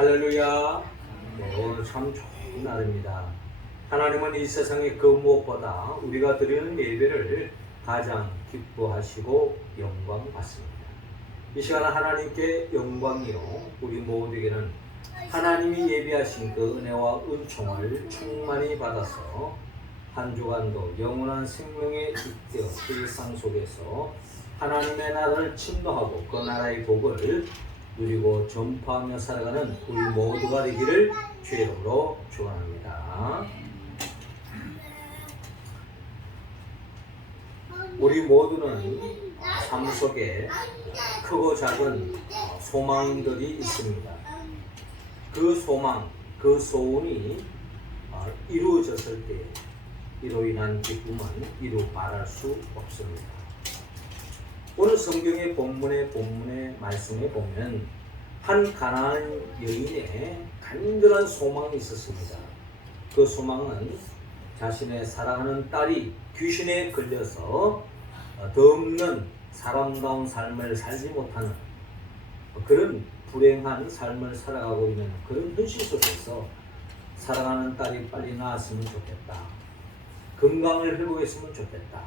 할렐루야. 네, 오늘 참 좋은 날입니다. 하나님은 이 세상에 그 무엇보다 우리가 드리는 예배를 가장 기뻐하시고 영광 받습니다. 이 시간 하나님께 영광이요, 우리 모두에게는 하나님이 예비하신 그 은혜와 은총을 충만히 받아서 한 주간도 영원한 생명의 잇대어 일상 속에서 하나님의 나라를 침노하고 그 나라의 복을 누리고 전파하며 살아가는 우리 모두가 되기를 주의 이름으로 축원합니다. 우리 모두는 삶 속에 크고 작은 소망들이 있습니다. 그 소망, 그 소원이 이루어졌을 때 이로 인한 기쁨은 이루 말할 수 없습니다. 오늘 성경의 본문의 말씀에 보면 한 가나안 여인의 간절한 소망이 있었습니다. 그 소망은 자신의 사랑하는 딸이 귀신에 걸려서 더 없는 사람다운 삶을 살지 못하는 그런 불행한 삶을 살아가고 있는 그런 현실 속에서 사랑하는 딸이 빨리 나았으면 좋겠다, 건강을 회복했으면 좋겠다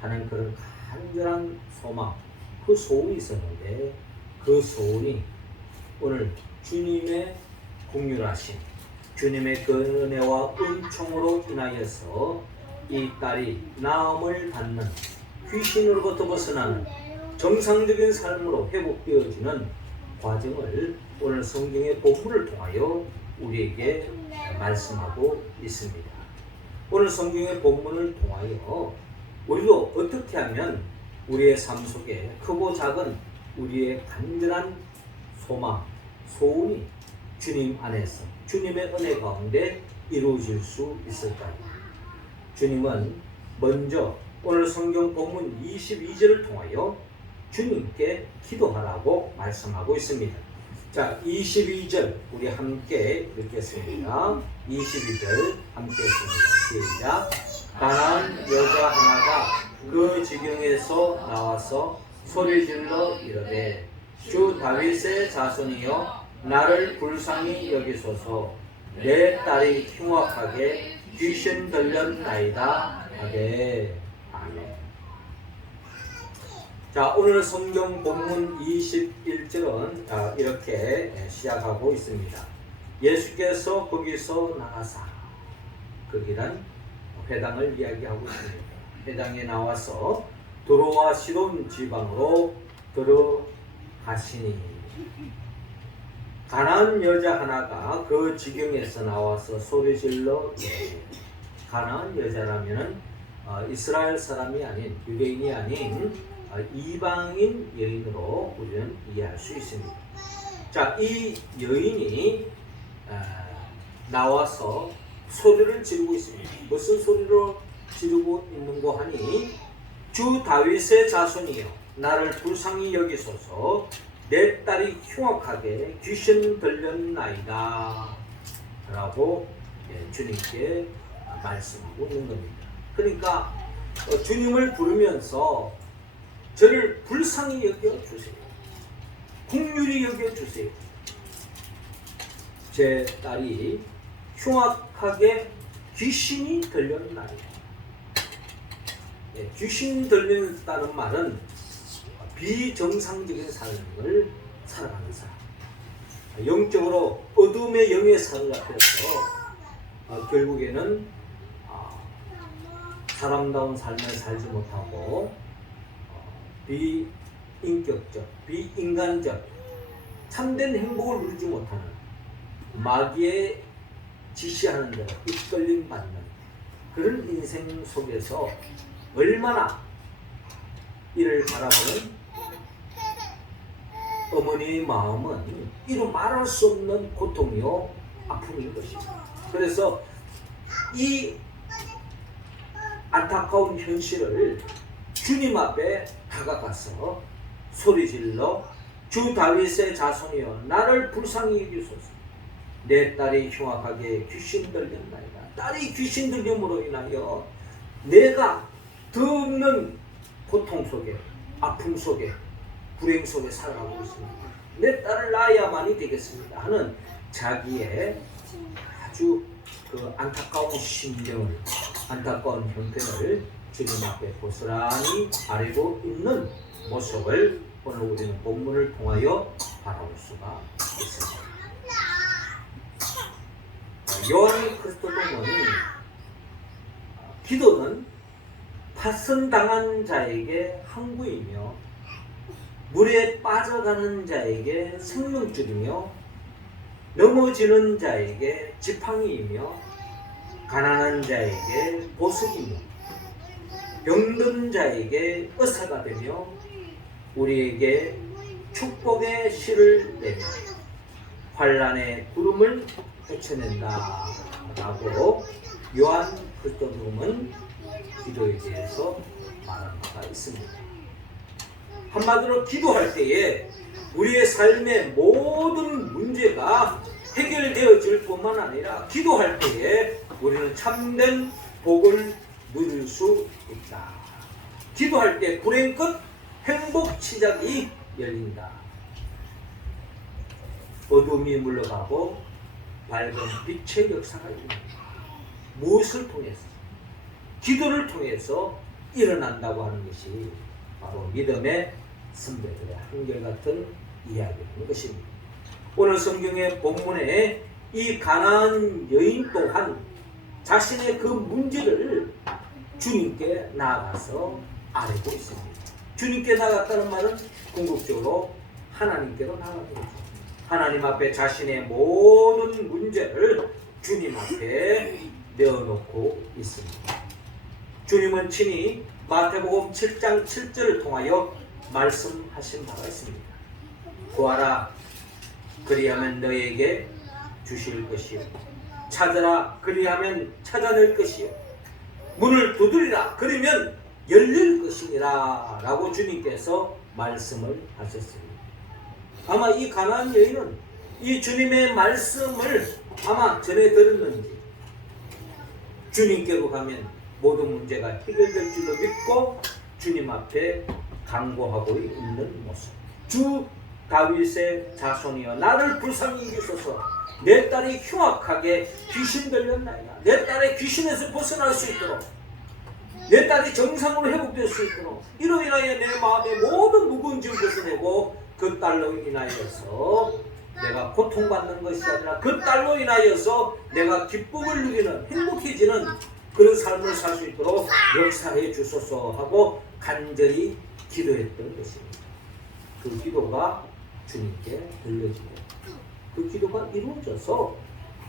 하는 그런 간절한 소망, 그 소원이 있었는데 그 소원이 오늘 주님의 긍휼하심, 주님의 그 은혜와 은총으로 인하여서 이 딸이 나음을 받는, 귀신으로부터 벗어나는 정상적인 삶으로 회복되어지는 과정을 오늘 성경의 본문을 통하여 우리에게 말씀하고 있습니다. 오늘 성경의 본문을 통하여 우리도 어떻게 하면 우리의 삶 속에 크고 작은 우리의 간절한 소망, 소원이 주님 안에서 주님의 은혜 가운데 이루어질 수 있을까요? 주님은 먼저 오늘 성경 본문 22절을 통하여 주님께 기도하라고 말씀하고 있습니다. 자, 22절 우리 함께 읽겠습니다. 22절 함께 읽습니다. 시작. 가나안 여자 하나가 그 지경에서 나와서 소리질러 이르되 주 다윗의 자손이여 나를 불쌍히 여기소서, 내 딸이 흉악하게 귀신 들렸나이다 하되. 아멘. 자, 오늘 성경 본문 21절은 이렇게 시작하고 있습니다. 예수께서 거기서 나가사, 거기란 회당을 이야기하고 있습니다. 회당에 나와서 두로와 시돈 지방으로 들어가시니 가나안 여자 하나가 그 지경에서 나와서 소리질러 이르되, 가나안 여자라면은 이스라엘 사람이 아닌, 유대인이 아닌 이방인 여인으로 우리는 이해할 수 있습니다. 자, 이 여인이 나와서 소리를 지르고 있습니다. 무슨 소리로 지르고 있는고 하니, 주 다윗의 자손이여 나를 불쌍히 여기소서, 내 딸이 흉악하게 귀신 들렸나이다 라고 주님께 말씀하고 있는 겁니다. 그러니까 주님을 부르면서 저를 불쌍히 여겨주세요, 긍휼히 여겨주세요, 제 딸이 흉악하게 귀신이 들렸나이다. 귀신 들렸다는 말은 비정상적인 삶을 살아가는 사람, 영적으로 어둠의 영의 삶을 앞에서 결국에는 사람다운 삶을 살지 못하고 비인격적, 비인간적, 참된 행복을 누리지 못하는, 마귀의 지시하는 대로 이끌림 받는 그런 인생 속에서 얼마나 이를 바라보는 어머니의 마음은 이루 말할 수 없는 고통이요 아픔일 것입니다. 그래서 이 안타까운 현실을 주님 앞에 다가가서 소리질러 주 다윗의 자손이여 나를 불쌍히 여기소서, 내 딸이 흉악하게 귀신 들렸나이다. 딸이 귀신 들림으로 인하여 내가 더 없는 고통 속에, 아픔 속에, 불행 속에 살아가고 있습니다. 내 딸을 낳아야만이 되겠습니다 하는 자기의 아주 그 안타까운 심정을, 안타까운 형편을 주님 앞에 고스란히 아뢰고 있는 모습을 오늘 우리는 본문을 통하여 바라볼 수가 있습니다. 요한 그리스도동은 기도는 파선당한 자에게 항구이며 물에 빠져가는 자에게 생명줄이며 넘어지는 자에게 지팡이이며 가난한 자에게 보석이며 병든 자에게 의사가 되며 우리에게 축복의 실을 내며 환난의 구름을 헤쳐낸다 라고 요한 그리스도복음은 기도에 대해서 말하는 바가 있습니다. 한마디로 기도할 때에 우리의 삶의 모든 문제가 해결되어질 뿐만 아니라 기도할 때에 우리는 참된 복을 누릴 수 있다. 기도할 때 불행 끝 행복 시작이 열린다. 어둠이 물러가고 밝은 빛의 역사가 일어난다. 무엇을 통해서? 기도를 통해서 일어난다고 하는 것이 바로 믿음의 선배들의 한결같은 이야기라는 것입니다. 오늘 성경의 본문에 이 가나안 여인 또한 자신의 그 문제를 주님께 나아가서 아뢰고 있습니다. 주님께 나아갔다는 말은 궁극적으로 하나님께로 나아가는 거죠. 하나님 앞에 자신의 모든 문제를 주님 앞에 내어놓고 있습니다. 주님은 친히 마태복음 7장 7절을 통하여 말씀하신 바가 있습니다. 구하라 그리하면 너에게 주실 것이요 찾으라 그리하면 찾아낼 것이요 문을 두드리라 그러면 열릴 것이니라 라고 주님께서 말씀을 하셨습니다. 아마 이 가나안 여인은 이 주님의 말씀을 아마 전해 들었는지 주님께로 가면 모든 문제가 해결될 줄로 믿고 주님 앞에 간구하고 있는 모습. 주 다윗의 자손이여 나를 불쌍히 여기소서. 내 딸이 흉악하게 귀신 들렸나이다. 내 딸의 귀신에서 벗어날 수 있도록, 내 딸이 정상으로 회복될 수 있도록, 이로 인하여 내 마음의 모든 무거운 짐을 벗어내고 그 딸로 인하여서 내가 고통받는 것이 아니라 그 딸로 인하여서 내가 기쁨을 누리는, 행복해지는 그런 삶을 살 수 있도록 역사해 주소서 하고 간절히 기도했던 것입니다. 그 기도가 주님께 들려지고 그 기도가 이루어져서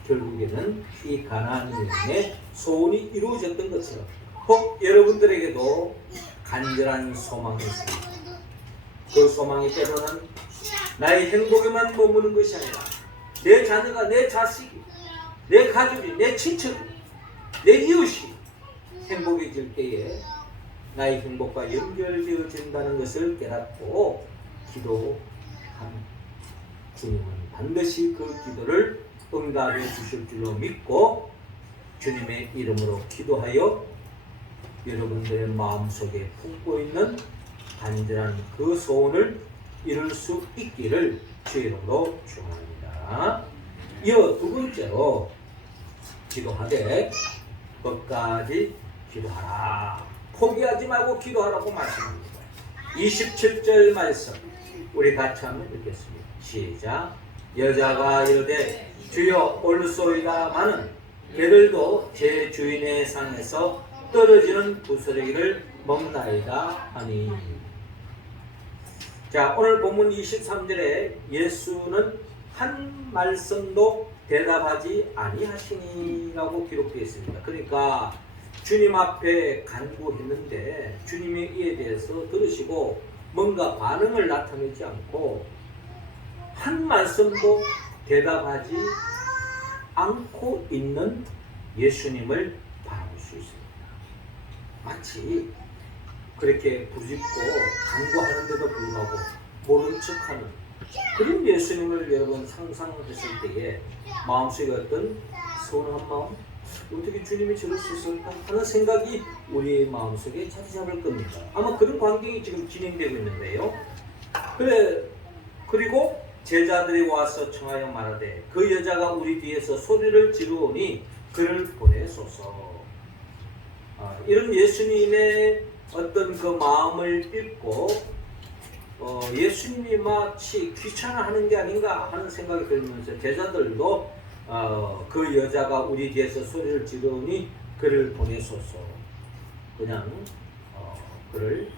결국에는 이 가나안 여인의 소원이 이루어졌던 것처럼 혹 여러분들에게도 간절한 소망이 있습니다. 그 소망이 때로는 나의 행복에만 머무는 것이 아니라 내 자녀가, 내 자식이, 내 가족이, 내 친척이, 내 이웃이 행복해질 때에 나의 행복과 연결되어진다는 것을 깨닫고 기도하는 주님은 반드시 그 기도를 응답해 주실 줄로 믿고 주님의 이름으로 기도하여 여러분들의 마음속에 품고 있는 간절한 그 소원을 이룰 수 있기를 주의 이름으로 축원합니다. 이어 두 번째로 기도하되 끝까지 기도하라. 포기하지 말고 기도하라고 말씀합니다. 27절 말씀 우리 같이 한번 읽겠습니다. 시작. 여자가 이르되 주여 올소이다마는 개들도 제 주인의 상에서 떨어지는 부스러기를 먹나이다 하니. 자, 오늘 본문 23절에 예수는 한 말씀도 대답하지 아니하시니라고 기록되어 있습니다. 그러니까 주님 앞에 간구했는데 주님이 이에 대해서 들으시고 뭔가 반응을 나타내지 않고 한 말씀도 대답하지 않고 있는 예수님을 바라볼 수 있습니다. 마치 그렇게 부짓고 간구하는데도 불구하고 모른 척하는 그런 예수님을 여러분 상상했을 때에 마음속에 어떤 서운한 마음, 어떻게 주님이 저럴 수 있을까 하는 생각이 우리의 마음속에 자리 잡을 겁니다. 아마 그런 광경이 지금 진행되고 있는데요. 그리고 제자들이 와서 청하여 말하되 그 여자가 우리 뒤에서 소리를 지르오니 그를 보내소서. 이런 예수님의 어떤 그 마음을 읽고 예수님이 마치 귀찮아하는 게 아닌가 하는 생각이 들면서 제자들도 그 여자가 우리 뒤에서 소리를 지르니 그를 보내소서. 그냥 그를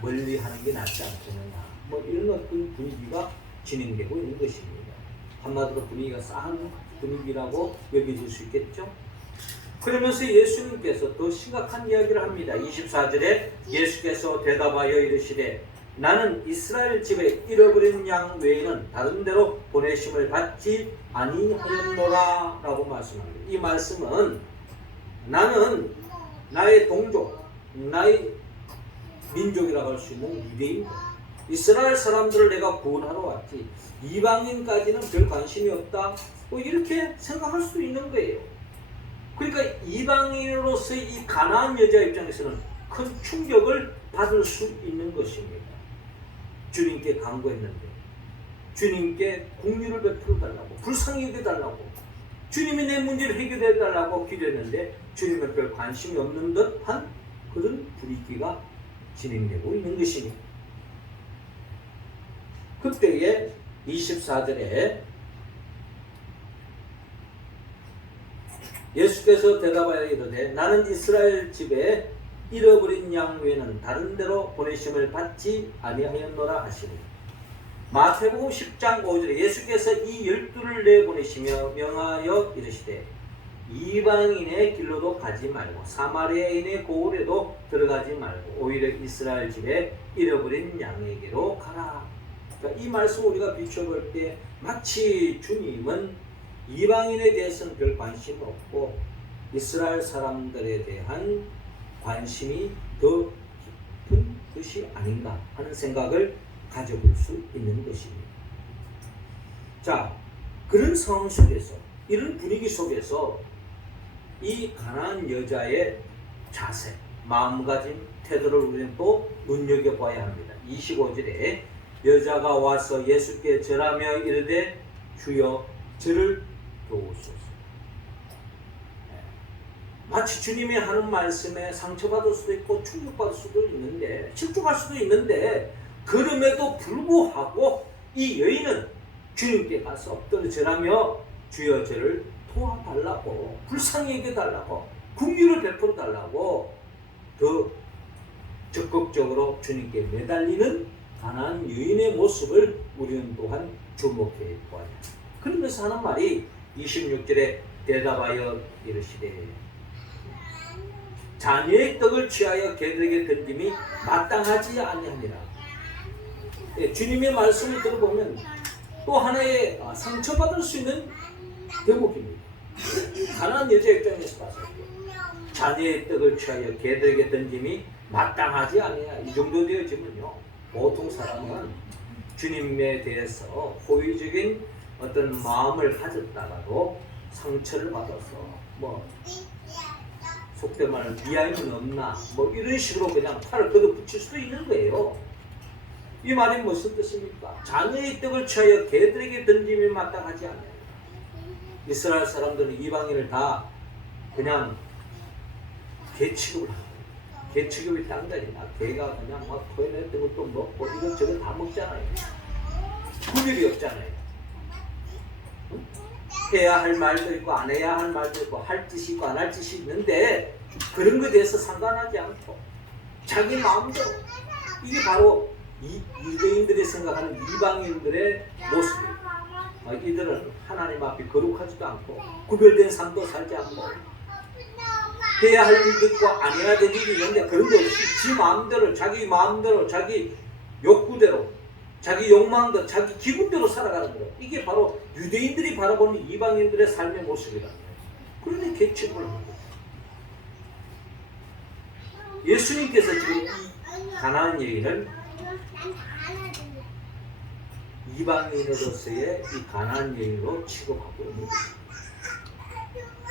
멀리하는 게 낫지 않겠느냐. 뭐 이런 어떤 분위기가 진행되고 있는 것입니다. 한마디로 분위기가 싸한 분위기라고 여겨질 수 있겠죠. 그러면서 예수님께서 더 심각한 이야기를 합니다. 24절에 예수께서 대답하여 이르시되 나는 이스라엘 집에 잃어버린 양 외에는 다른 데로 보내심을 받지 아니하였노라 라고 말씀합니다. 이 말씀은 나는 나의 동족, 나의 민족이라고 할 수 있는 유대인, 이스라엘 사람들을 내가 구원하러 왔지 이방인까지는 별 관심이 없다, 뭐 이렇게 생각할 수도 있는 거예요. 그러니까 이방인으로서 이 가나안 여자 입장에서는 큰 충격을 받을 수 있는 것입니다. 주님께 간구했는데 주님께 긍휼을 베풀어 달라고, 불쌍히 여겨 달라고, 주님이 내 문제를 해결해 달라고 기도했는데 주님은 별 관심이 없는 듯한 그런 분위기가 진행되고 있는 것입니다. 그때에 24절에 예수께서 대답하여 이르되 나는 이스라엘 집에 잃어버린 양 외에는 다른 데로 보내심을 받지 아니하였노라 하시니, 마태복음 10장 5절에 예수께서 이 12를 내보내시며 명하여 이르시되 이방인의 길로도 가지 말고 사마리아인의 고을에도 들어가지 말고 오히려 이스라엘 집에 잃어버린 양에게로 가라. 그러니까 이 말씀을 우리가 비춰볼 때 마치 주님은 이방인에 대해서는 별 관심 없고 이스라엘 사람들에 대한 관심이 더 깊은 것이 아닌가 하는 생각을 가져볼 수 있는 것입니다. 자, 그런 상황 속에서, 이런 분위기 속에서 이 가난한 여자의 자세, 마음가짐, 태도를 우리는 또 눈여겨봐야 합니다. 25절에 여자가 와서 예수께 절하며 이르되 주여 저를 도우소서. 마치 주님이 하는 말씀에 상처받을 수도 있고 충격받을 수도 있는데, 실족할 수도 있는데, 그럼에도 불구하고 이 여인은 주님께 가서 엎드려 절하며 주여 저를 도와달라고, 불쌍히 여겨달라고, 긍휼을 베풀어 달라고 더 적극적으로 주님께 매달리는 가난한 여인의 모습을 우리는 또한 주목해 보아야 합니다. 그러면서 하는 말이 26절에 대답하여 이르시되 자녀의 떡을 취하여 개들에게 던짐이 마땅하지 아니하니라. 주님의 말씀을 들어보면 또 하나의 상처받을 수 있는 대목입니다. 가난한 여자 입장에서 봤을 때 자녀의 떡을 취하여 개들에게 던짐이 마땅하지 아니하니라. 이 정도 되어지면요, 보통 사람은 주님에 대해서 호의적인 어떤 마음을 가졌다가도 상처를 받아서 뭐 속된 말은 미아임은 없나 뭐 이런 식으로 그냥 팔을 걷어붙일 수도 있는 거예요. 이 말이 무슨 뜻입니까? 자녀의 떡을 취하여 개들에게 던짐이 마땅하지 않아요. 이스라엘 사람들은 이방인을 다 그냥 개 취급을 합니다. 개 취급이 딴다니까. 개가 그냥 막 토해냈던 것도 먹고 이것저것 다 먹잖아요. 구별이 없잖아요. 해야 할 말도 있고 안 해야 할 말도 있고 할 짓이 있고 안 할 짓이 있는데 그런 것에 대해서 상관하지 않고 자기 마음대로, 이게 바로 유대인들이 생각하는 이방인들의 모습이에요. 이들은 하나님 앞에 거룩하지도 않고 구별된 삶도 살지 않고 해야 할 일도 있고 안 해야 될 일이 있는데 그런 거 없이 지 마음대로, 자기 마음대로, 자기 욕구대로, 자기 욕망대로, 자기 기분대로 살아가는 거예요. 이게 바로 유대인들이 바라보는 이방인들의 삶의 모습이라는 거예요. 그런데 개취급을 하는 거예요. 예수님께서 지금 이 가나안 여인을 이방인으로서의 이 가나안 여인으로 취급하고 있는 거예요.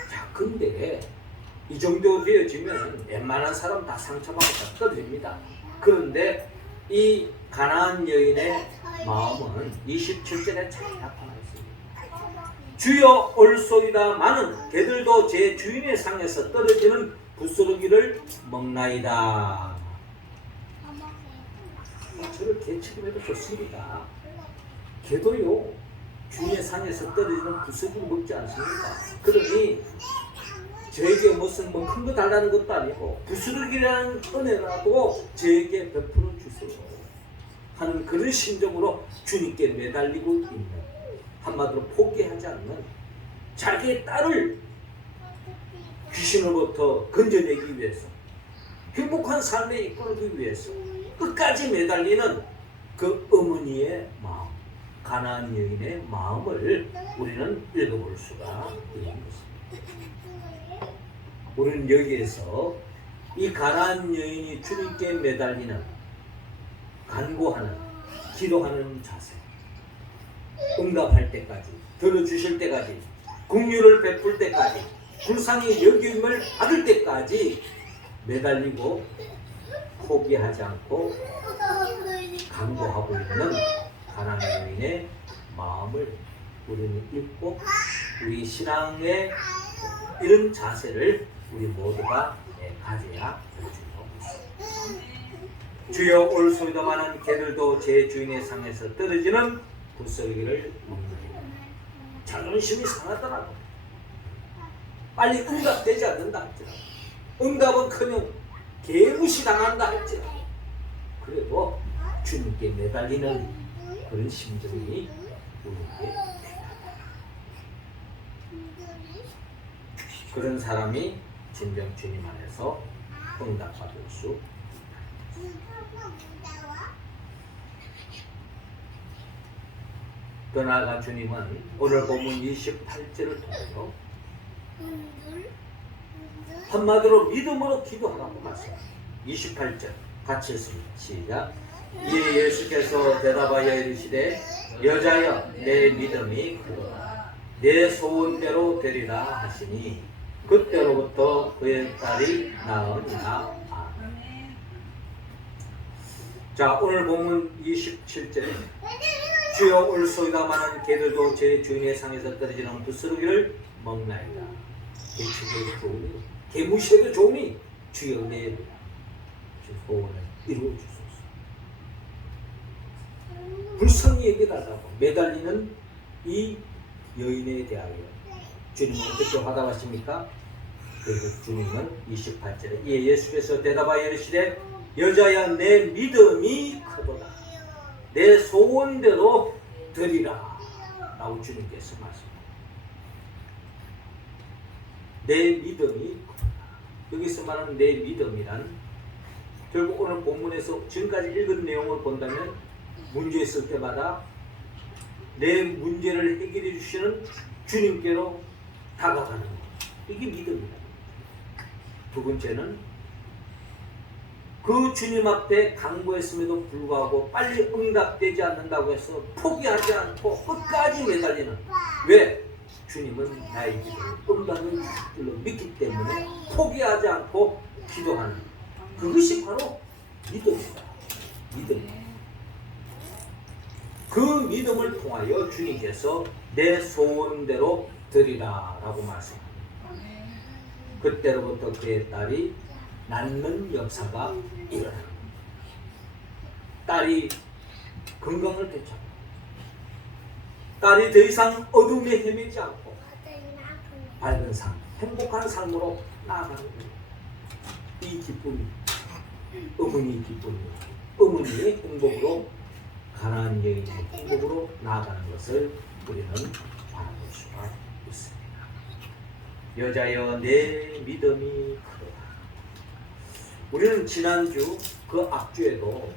자, 근데 이 정도 되어지면 웬만한 사람 다 상처받고 다 떠듭니다. 그런데 이 가나안 여인의 마음은 27절에 잘 나타나 있습니다. 주여 올소이다마는 개들도 제 주인의 상에서 떨어지는 부스러기를 먹나이다. 저렇게 지금해도 좋습니다. 개도요 주인의 상에서 떨어지는 부스러기를 먹지 않습니까? 그러니 저에게 무슨 뭐 큰 거 달라는 것도 아니고 부스러기라는 은혜라도 저에게 베풀어 주세요 하는 그런 심정으로 주님께 매달리고 있는, 한마디로 포기하지 않는 자기의 딸을 귀신으로부터 건져내기 위해서, 행복한 삶에 이끌기 위해서 끝까지 매달리는 그 어머니의 마음, 가나안 여인의 마음을 우리는 읽어볼 수가 있는 것입니다. 우리는 여기에서 이 가나안 여인이 주님께 매달리는, 간구하는, 기도하는 자세, 응답할 때까지, 들어주실 때까지, 긍휼을 베풀 때까지, 불쌍히 여김을 받을 때까지 매달리고 포기하지 않고 간구하고 있는 가나안 여인의 마음을 우리는 읽고 우리 신앙의 이런 자세를 우리 모두가 가져야 될 줄 믿습니다. 주여 올소이다마는 개들도 제 주인의 상에서 떨어지는 부스러기를 먹느니라. 자존심이 상하더라고. 빨리 응답되지 않는다 할지라도, 응답은커녕 개무시당한다 할지라도, 그래도 주님께 매달리는 그런 심정이 우리에게 필요하다. 그런 사람이 진정 주님 안에서 응답받을 수 있다. 더 나아가 주님은 오늘 본문 28절을 통해서 한마디로 믿음으로 기도하라고 말씀합니다. 28절 같이 읽습니다. 시작. 이에 예수께서 대답하여 이르시되 여자여 내 믿음이 크도다. 내 소원대로 되리라 하시니 그때로부터 그의 딸이 나으니라. 아멘. 자, 오늘 본문 27절에 주여 올소이다마는 개들도 제 주인의 상에서 떨어지는 부스러기를 먹나이다. 개축해도 좋으니, 개무시해도 좋으니 주여 내 소원을 이루어 주소서. 불쌍히 여겨달라고 매달리는 이 여인에 대하여 주님은 어떻게 화답하십니까? 결국 주님은 28절에 이에 예수께서 대답하여 이르시되 여자야 내 믿음이 크도다. 내 소원대로 드리라 라고 주님께서 말씀합니다. 내 믿음이 크도다. 여기서 말하는 내 믿음이란 결국 오늘 본문에서 지금까지 읽은 내용을 본다면 문제 있을 때마다 내 문제를 해결해 주시는 주님께로 다가가는 것, 이게 믿음이다. 두 번째는 그 주님 앞에 간구했음에도 불구하고 빨리 응답되지 않는다고 해서 포기하지 않고 끝까지 매달리는, 왜? 주님은 나의 기도를 응답을 주실 줄로 믿기 때문에 포기하지 않고 기도하는, 그것이 바로 믿음이다. 믿음. 그 믿음을 통하여 주님께서 내 소원대로 드리라 라고 말씀합니다. 그때로부터 그의 딸이 낫는 역사가 일어납니다. 딸이 건강을 되찾고, 딸이 더 이상 어둠에 헤매지 않고 밝은 삶, 행복한 삶으로 나아가는 거예요. 이 기쁨이 어머니의 기쁨이요, 어머니의 행복으로, 가나안 여인의 행복으로 나아가는 것을 우리는 바라볼 수가 있습니다. 여자여 내 믿음이 크도다. 우리는 지난주 그 앞주에도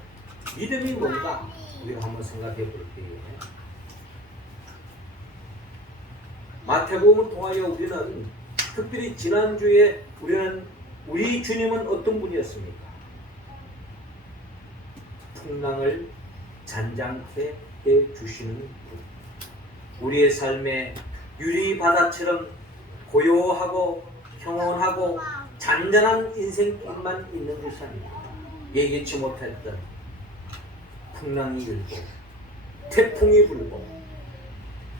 믿음이 뭔가 우리가 한번 생각해 볼게요. 마태복음을 통하여 우리는 특별히 지난주에 우리 주님은 어떤 분이었습니까? 풍랑을 잔잔케 해 주시는 분. 우리의 삶에 유리바다처럼 고요하고 평온하고 잔잔한 인생길만 있는 것이 아닙니다. 예기치 못했던 풍랑이 일고 태풍이 불고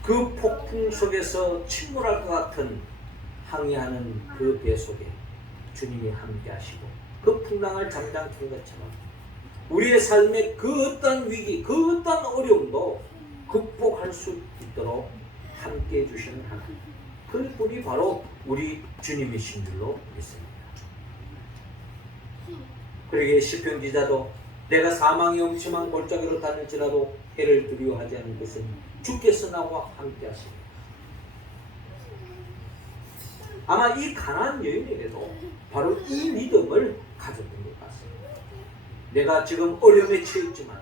그 폭풍 속에서 침몰할 것 같은 항해하는 그 배 속에 주님이 함께 하시고 그 풍랑을 잠잠케 한 것처럼 우리의 삶의 그 어떤 위기, 그 어떤 어려움도 극복할 수 있도록 함께 해주시는 하나님, 그분이 바로 우리 주님이신 줄로 믿습니다. 그러기에 시편 기자도 내가 사망의 엄침한 골짜기로 다닐지라도 해를 두려워하지 않는 것은 주께서 나와 함께 하십니다. 아마 이 가나안 여인에게도 바로 이 믿음을 가졌던 것 같습니다. 내가 지금 어려움에 처했지만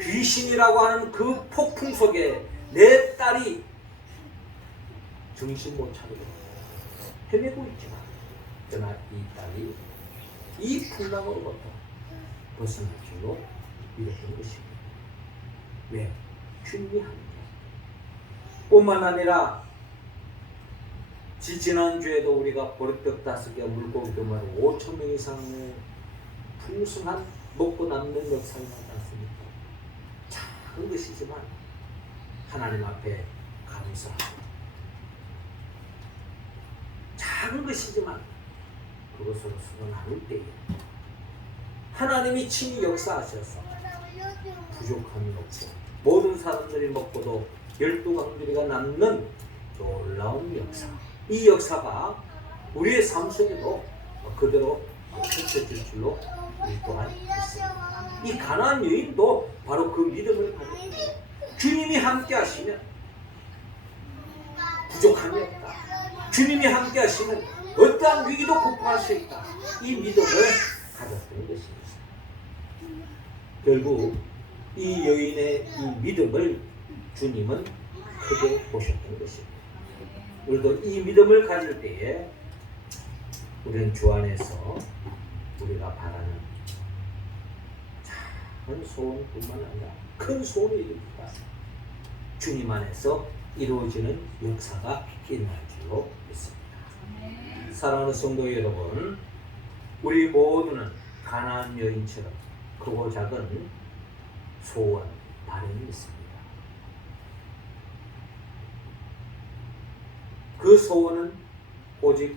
귀신이라고 하는 그 폭풍 속에 내 딸이 정신 못 차리고 헤매고 있지만 그러나 이 딸이 이 풍랑으로부터 벗어날 줄로 믿었던 것입니다. 왜? 주님이 함께. 뿐만 아니라 지난주에도 우리가 보리떡 5개, 물고기 2마리, 5,000명 이상의 풍성한 먹고 남는 역사를 만났습니다. 작은 것이지만 하나님 앞에 감사하고, 작은 것이지만 그것으로 서로 나눌 때에 하나님이 친히 역사하셔서 부족함이 없고 모든 사람들이 먹고도 12강들이가 남는 놀라운 역사, 이 역사가 우리의 삶 속에도 그대로 펼쳐질 줄로 우리 또한 믿습니다. 이 가나안 여인도 바로 그 믿음을 가지고 주님이 함께 하시면 부족함이 없다, 주님이 함께 하시면 어떠한 위기도 극복할 수 있다, 이 믿음을 가졌던 것입니다. 결국 이 여인의 이 믿음을 주님은 크게 보셨던 것입니다. 우리도 이 믿음을 가질 때에 우리는 주 안에서 우리가 바라는 작은 소원뿐만 아니라 큰 소원이 이루어집니다. 주님 안에서 이루어지는 역사가 일어날 줄로 믿습니다. 사랑하는 성도 여러분, 우리 모두는 가나안 여인처럼 크고 작은 소원, 바람이 있습니다. 그 소원은 오직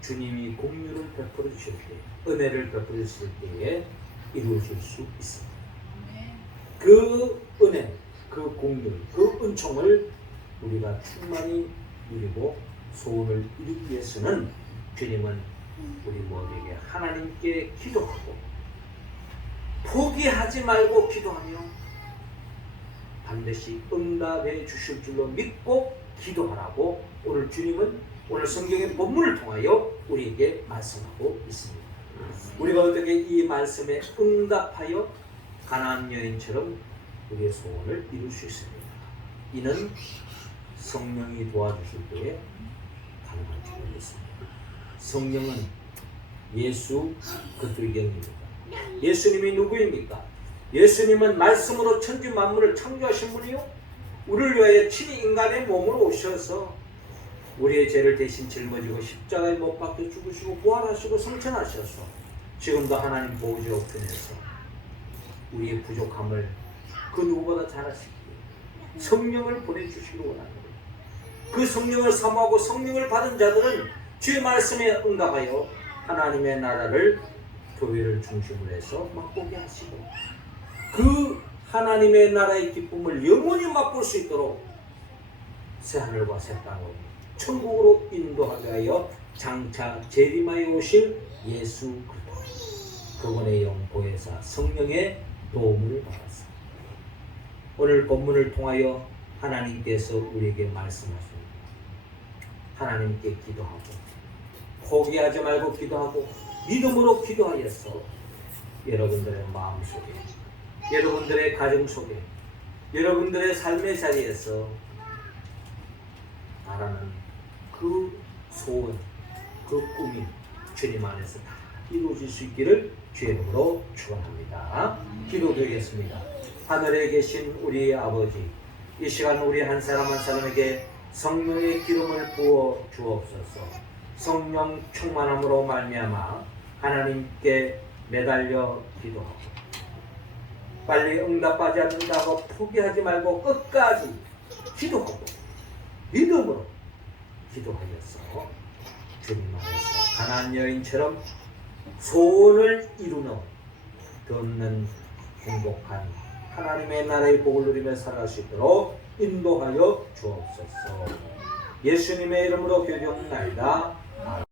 주님이 공유를 베풀어 주실 때, 은혜를 베풀어 주실 때에 이루어질 수 있습니다. 그 은혜, 그 공유, 그 은총을 우리가 충만히 누리고 소원을 이루기 위해서는 주님은 우리 모두에게 하나님께 기도하고 포기하지 말고 기도하며 반드시 응답해 주실 줄로 믿고 기도하라고 오늘 주님은 오늘 성경의 본문을 통하여 우리에게 말씀하고 있습니다. 우리가 어떻게 이 말씀에 응답하여 가나안 여인처럼 우리의 소원을 이룰 수 있습니다. 이는 성령이 도와주실 때에 가능한 줄로 믿습니다. 성령은 예수 그리스도입니다. 예수님이 누구입니까? 예수님은 말씀으로 천지 만물을 창조하신 분이요, 우리를 위하여 친히 인간의 몸으로 오셔서 우리의 죄를 대신 짊어지고 십자가에 못 박혀 죽으시고 부활하시고 승천하셔서 지금도 하나님 보좌 우편에서 우리의 부족함을 그 누구보다 잘 아시기에 성령을 보내주시기 원합니다. 그 성령을 사모하고 성령을 받은 자들은 주의 말씀에 응답하여 하나님의 나라를, 교회를 중심으로 해서 맛보게 하시고 그 하나님의 나라의 기쁨을 영원히 맛볼 수 있도록 새하늘과 새 땅으로 천국으로 인도하게 하여 장차 재림하여 오실 예수 그리스도, 그분의 영보혜사 성령의 도움을 받았습니다. 오늘 본문을 통하여 하나님께서 우리에게 말씀하십니다. 하나님께 기도하고 포기하지 말고 기도하고 믿음으로 기도하여서 여러분들의 마음속에, 여러분들의 가정 속에, 여러분들의 삶의 자리에서 바라는 그 소원, 그 꿈이 주님 안에서 다 이루어질 수 있기를 주의 이름으로 축원합니다. 기도드리겠습니다. 하늘에 계신 우리 아버지, 이 시간 우리 한 사람 한 사람에게 성령의 기름을 부어 주옵소서. 성령 충만함으로 말미암아 하나님께 매달려 기도하고 빨리 응답하지 않는다고 포기하지 말고 끝까지 기도하고 믿음으로 기도하였어. 주님 안에서 가나안 여인처럼 소원을 이루는 걷는 행복한 하나님의 나라의 복을 누리며 살아갈 수 있도록 인도하여 주옵소서. 예수님의 이름으로 기도하옵나이다. 아멘.